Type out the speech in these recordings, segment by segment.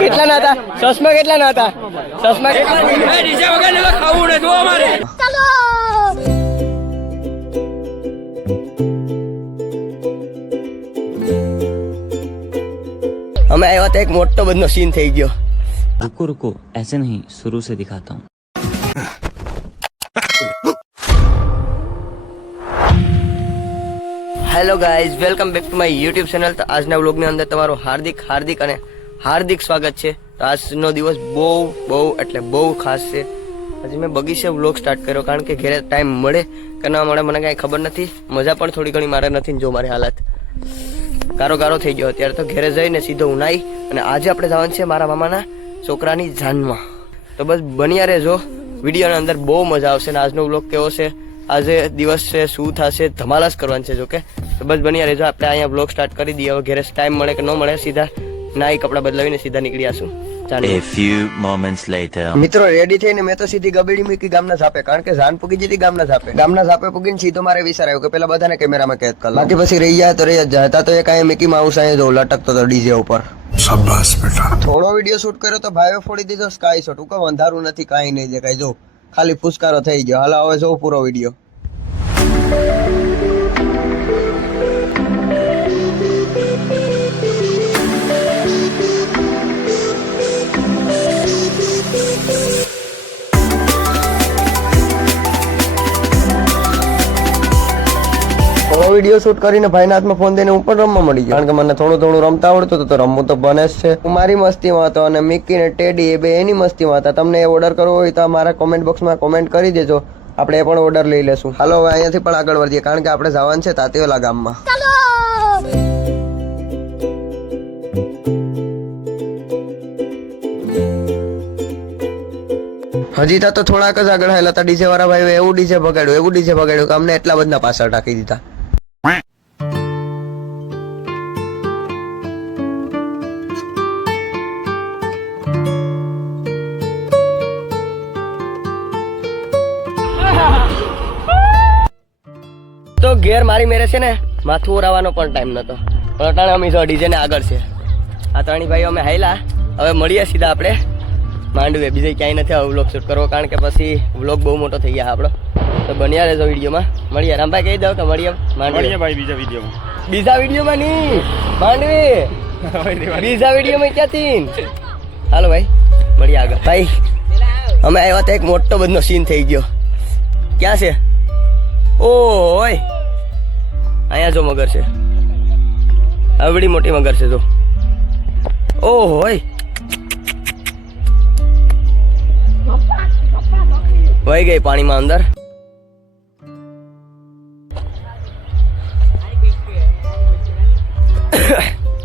કેટલા ના હતા સસમા કેટલા ના હતા સસમા કેટલા ડીજે વગર ખાવું ને જો અમારે અમે આવ્યા તો એક મોટો બધો સીન થઈ ગયો रुको रुको ऐसे नहीं शुरू से दिखाता हूँ hello guys welcome back to my YouTube channel. તો આજના વ્લોગની અંદર તમારું હાર્દિક સ્વાગત છે। તો આજનો દિવસ બહુ એટલે બહુ ખાસ છે। હજી મેં બગીચે વ્લોગ સ્ટાર્ટ કર્યો કારણ કે ઘરે ટાઈમ મળે કે ના મળે મને કાંઈ ખબર નથી। મજા પણ થોડી ઘણી મારે નથી જો મારી હાલત ગારો થઈ ગયો અત્યારે। તો ઘરે જઈને સીધો ઉનાઈ અને આજે આપણે જવાનું છે મારા મામાના છોકરાની જાનમાં। તો બસ બન્યા રહેજો વિડીયોની અંદર બહુ મજા આવશે। ને આજનો વ્લોગ કેવો છે આજે દિવસ છે શું થશે ધમાલ જ કરવાનું છે જો કે। તો બસ બન્યા રહેજો આપણે અહીંયા વ્લોગ સ્ટાર્ટ કરી દઈએ। હવે ઘરે ટાઈમ મળે કે ન મળે સીધા નાઈ કપડાં બદલાવીને સીધા નીકળી આશું। A few moments later મિત્રો રેડી થઈને મેં તો સીધી ગબેડી મૂકી ગામના ઝાપે કારણ કે જાન પૂગી જતી ગામના ઝાપે પૂગીને સીધો મારે વિચાર આવ્યો કે પેલા બધાને કેમેરામાં કેદ કર બાકી પછી રહી જાય તો રહી જતા તો એક અહીંયા મિકી માઉસ અહીંયા જો લટકતો તો ડીજે ઉપર। શાબાશ બેટા થોડો વિડીયો શૂટ કર્યો તો ભાઈઓ ફોડી દીધો સ્કાય શોટ ઉકા અંધારું નથી કાંઈ નહીં દેખાય જો ખાલી ફુસકારો થઈ ગયો। હાલો હવે જો પૂરો વિડીયો। વિડીયો શૂટ કરીને ભાઈના હાથમાં ફોન દઈને હું પણ રમવા મળી ગયો કારણ કે મને થોડું રમતા આવડતું તો રમવું તો બને જ છે। હું મારી મસ્તીમાં હતો અને મિકી ને ટેડી એ બે એની મસ્તીમાં હતા। તમને એ ઓર્ડર કરવો હોય તો મારા કોમેન્ટ બોક્સમાં કોમેન્ટ કરી દેજો આપણે એ પણ ઓર્ડર લઈ લેશું। હાલો હવે અહીંયાથી પણ આગળ વધીએ કારણ કે આપણે જવાનું છે તાતીવાલા ગામમાં। હજી તો થોડાક જ આગળ હેલા હતા ડીજે વાળા ભાઈ એવું ડીજે ભગાડ્યું કે અમને એટલા બધા પાછળ ટાંકી દીધા। તો ઘેર મારી મેરે છે ને માથું ઓરાવાનો પણ ટાઈમ નતો પણ અટાણે અમે જો ડીજે ને આગળ છે આ ત્રણેય ભાઈઓ અમે હાઈલા। હવે મળીએ સીધા આપણે માંડવે બીજે ક્યાંય નથી હવે વ્લોગ શૂટ કરવો કારણ કે પછી વ્લોગ બહુ મોટો થઈ ગયા આપણો। તો બન્યા રહેજો વિડીયોમાં મળીએ। રામભાઈ કહી દઉં કે મળીએ ભાઈ બીજા વિડીયોમાં નહીં માંડવે બીજા વિડીયોમાં ક્યાંથી હાલો ભાઈ મળીએ આગળ। ભાઈ અમે આવ્યા તો એક મોટો બધો સીન થઈ ગયો ક્યાં છે ઓય અહીંયા જો મગર છે આવડી મોટી મગર છે જો ઓય વહી ગઈ પાણીમાં અંદર।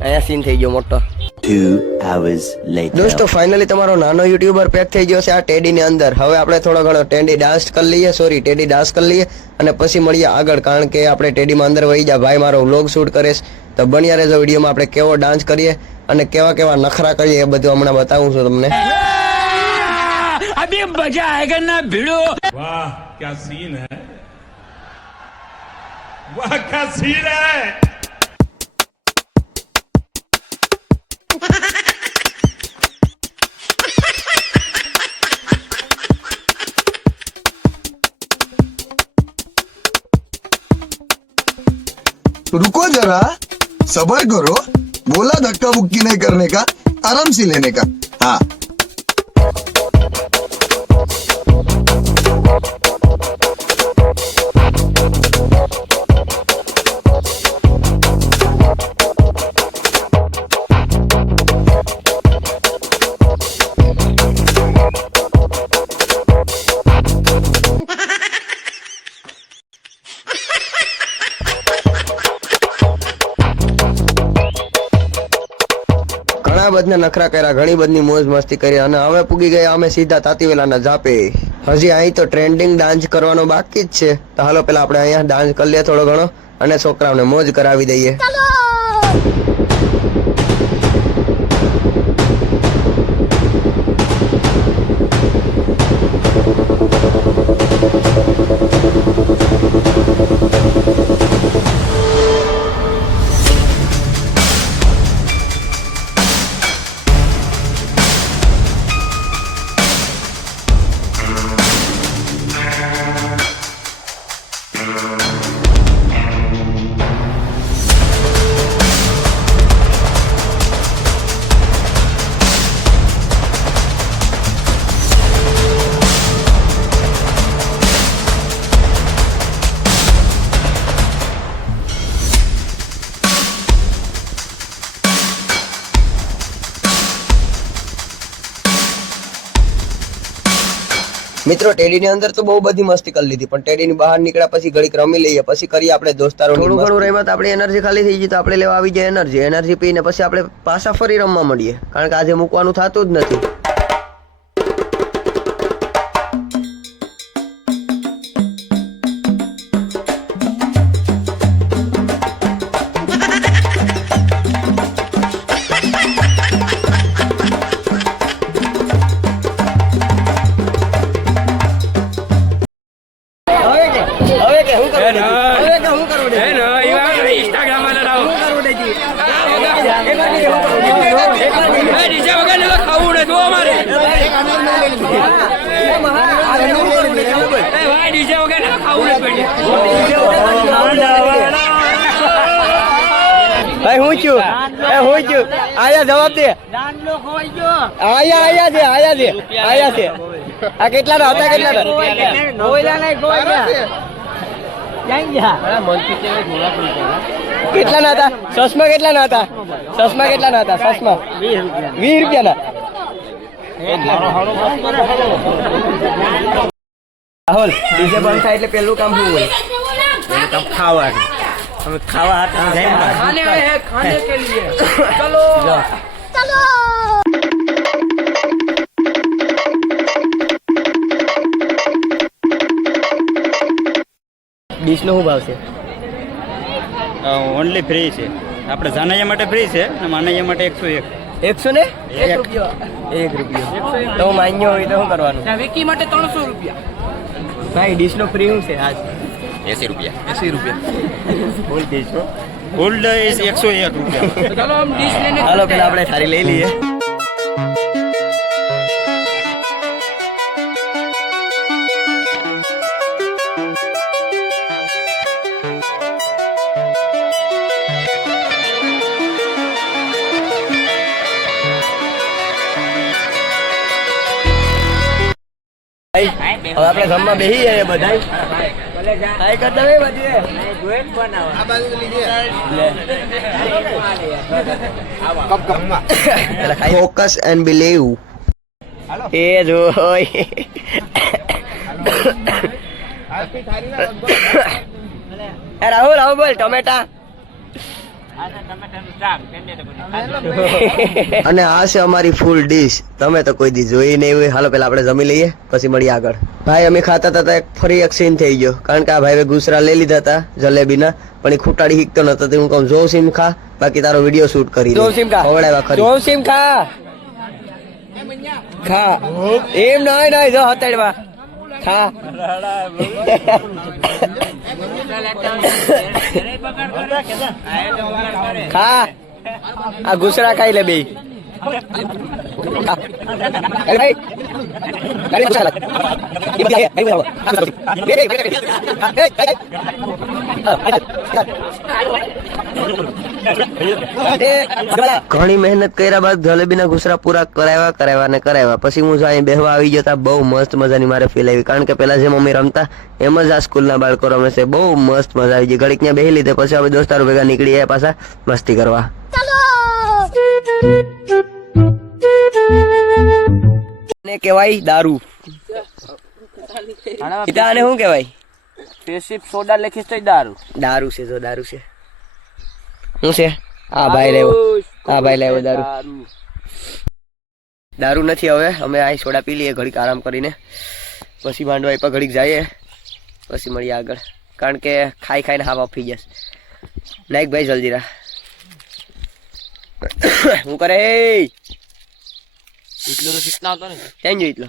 અહીંયા સીન થઈ ગયો મોટો। 2 hours later દોસ્તો ફાઇનલી તમારો નાનો યુટ્યુબર પેક થઈ ગયો છે આ ટેડી ની અંદર। હવે આપણે થોડો ઘણો ટેડી ડાન્સ કરી લઈએ અને પછી મળીએ આગળ કારણ કે આપણે ટેડી માં અંદર વહી જા ભાઈ મારો વ્લોગ શૂટ કરે તો બન્યા રહેજો વિડીયોમાં આપણે કેવો ડાન્સ કરીએ અને કેવા નખરા કરીએ એ બધું હમણાં બતાવું છું તમને। अभी मजा आएगा ना भिड़ो। वाह क्या सीन है, वाह क्या सीन है। रुको जरा सबर करो, बोला धक्का मुक्की नहीं करने का, आराम से लेने का। हाँ ઘણા બધા નખરા કર્યા ઘણી બધી મોજ મસ્તી કરી અને હવે પૂગી ગયા અમે સીધા તાતીવેલાના ઝાપે। હજી અહીં તો ટ્રેન્ડિંગ ડાન્સ કરવાનો બાકી જ છે તો હાલો પેલા આપણે અહીંયા ડાન્સ કરી લઈએ થોડો ઘણો અને છોકરાઓને મોજ કરાવી દઈએ। મિત્રો ટેડીની અંદર તો બહુ બધી મસ્તી કરી લીધી, પણ ટેડીની બહાર નીકળ્યા પછી ઘડીક રમી લઈએ, પછી કરીએ આપણે દોસ્તારો થોડું ઘણું રહીમાં તો આપણી એનર્જી ખાલી થઈ ગઈ, તો આપણે લેવા આવી જાય એનર્જી પીને પછી આપણે પાછા ફરી રમવા મળીએ, કારણ કે આજે મૂકવાનું થતું જ નથી. હું છું આયા જવાબ દે. આયા છે આ કેટલા હતા કેટલા ના હતા ચશ્મા કેટલા ના હતા 20 રૂપિયાના. રાહુલ ડીજે બંધ થાય એટલે પેલું કામ શું હોય? પેલું કામ ખાવાનું. हम खावा खाने आए हैं खाने के लिए. चलो ડીશ નો શું ભાવ છે? ઓનલી ફ્રી છે. આપણે જાનૈયા માટે ફ્રી છે અને માનૈયા માટે 101. 1 રૂપિયો તો માન્યો હોય તો શું કરવાનું? વિકી માટે 300 રૂપિયા. ભાઈ ડીશ નો ફ્રી શું છે આજ? 80 રૂપિયા. ફૂલ ડીશ ફૂલ ઇઝ 101 રૂપિયા. ચલો हम डिश लेने હાલો પેલા આપણે થાળી લઈ લઈએ. હવે આપણે જમવા બેસી જઈએ બધા. હાય કર દે બધી. Focus and believe. એ જોઈ રાહુલ આવું બોલ ટમેટા. અને આ છે અમારી ફૂલ ડીશ. તમે તો કોઈ દી જોઈ નહીં હોય. હાલો પેલા આપણે જમી લઈએ પછી મળીએ આગળ. ભાઈ અમે ખાતા હતા ફરી એક સીન થઈ ગયો, કારણ કે આ ભાઈ ગુસરા લઈ લીધા હતા જલેબીના, પણ એ ખૂટાડી હિકતો નતો. હું કહું જો સિમ ખા, બાકી તારો વિડીયો શૂટ કરી જો સિમ ખા ખા. એમ નહીં જો હતાડવા ખા. ખા આ ગુસરા ખાઈ લે બે. ઘણી મહેનત કર્યા બાદ જલેબીના ઘૂસરા પૂરા કરાવ્યા પછી હું અહીં બેહવા આવી ગયો. બહુ મસ્ત મજાની મારે ફીલ આવી, કારણ કે પેલા જે મમ્મી રમતા એમ જ આ સ્કૂલના બાળકો રમે છે. બહુ મસ્ત મજા આવી ગઈ. ઘડીક ત્યાં બેહી લીધે પછી હવે દોસ્તારો ભેગા નીકળી ગયા પાછા મસ્તી કરવા. ને કેવાય દારૂ. આને શું કેવાય? સ્પેસિફિક સોડા લખીશ તો દારૂ છે. જો દારૂ છે શું છે? હા ભાઈ લેવો દારૂ નથી. હવે અમે આ સોડા પી લઈએ ઘડીક આરામ કરીને, પછી માંડવા પર ઘડીક જઈએ, પછી મળીએ આગળ, કારણ કે ખાઈને હાવ આપી જશે. નાઈક ભાઈ જલ્દી રા. હું કરે એટલો તો શીખના હતો ને. ક્યાં જો એટલો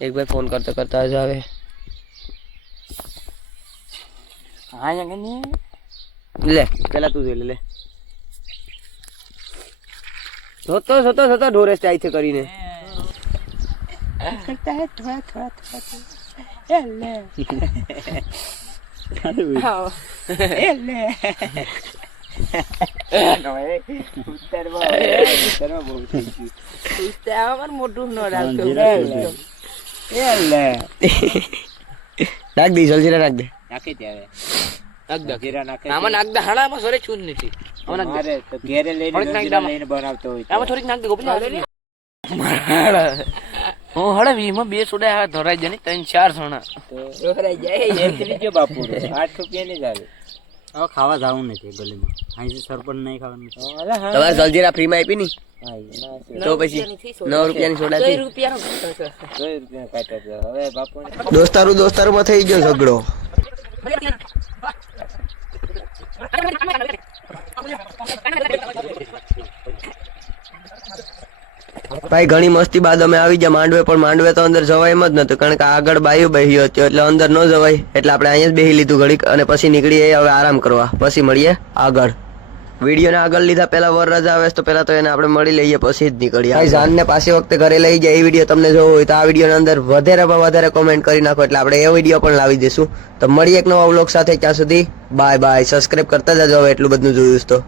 એક ભાઈ ફોન કરતા જ આવે. હા યાર લે પેલા તું લે જોતો ઢોરે સ્ટાઈલ છે કરીને. મોટું નાખ દે જલ્દી નાખ દે. નાખી દે આમાં નાખ દે. હાણામાં સોરે છું નથી. ઘેરે લઈને બનાવતો હોય આમાં થોડીક નાખ દે ગોપી. હું હળે 20 માં 2 સોડા હા ધરાઈ જાય ને 3-4 સોના હવે ખાવા જવું નથી ગલીમાં અહીંથી સરપંચ નહીં ખાવાનું તમારે જલજીરા ફ્રીમાં આપી ની તો પછી 9 રૂપિયાની સોડા હતી દોસ્તારું માં થઈ ગયો ઝઘડો ભાઈ ઘણી મસ્તી બાદ અમે આવી ગયા માંડવે, પણ માંડવે તો અંદર જવાય એમ જ નતું, કારણ કે આગળ બાયું બેહ્યો હતો એટલે અંદર ન જવાય, એટલે આપણે અહીંયા જ બેહી લીધું ઘડીક અને પછી નીકળીએ હવે આરામ કરવા. પછી મળીએ આગળ. વિડીયોને આગળ લીધા પહેલા વર રજા આવે તો પહેલા તો એને આપણે મળી લઈએ પછી જ નીકળીએ. ભાઈ જાનને પાછી વખતે ઘરે લઈ જાય એ વિડીયો તમને જોવો હોય તો આ વિડીયોની અંદર વધારેમાં વધારે કોમેન્ટ કરી નાખો એટલે આપણે એ વિડીયો પણ લાવી દઈશું. તો મળીએ એક નવા વ્લોગ સાથે, ત્યાં સુધી બાય બાય. સબસ્ક્રાઇબ કરતા જજો હવે એટલું બધું જોયું તો.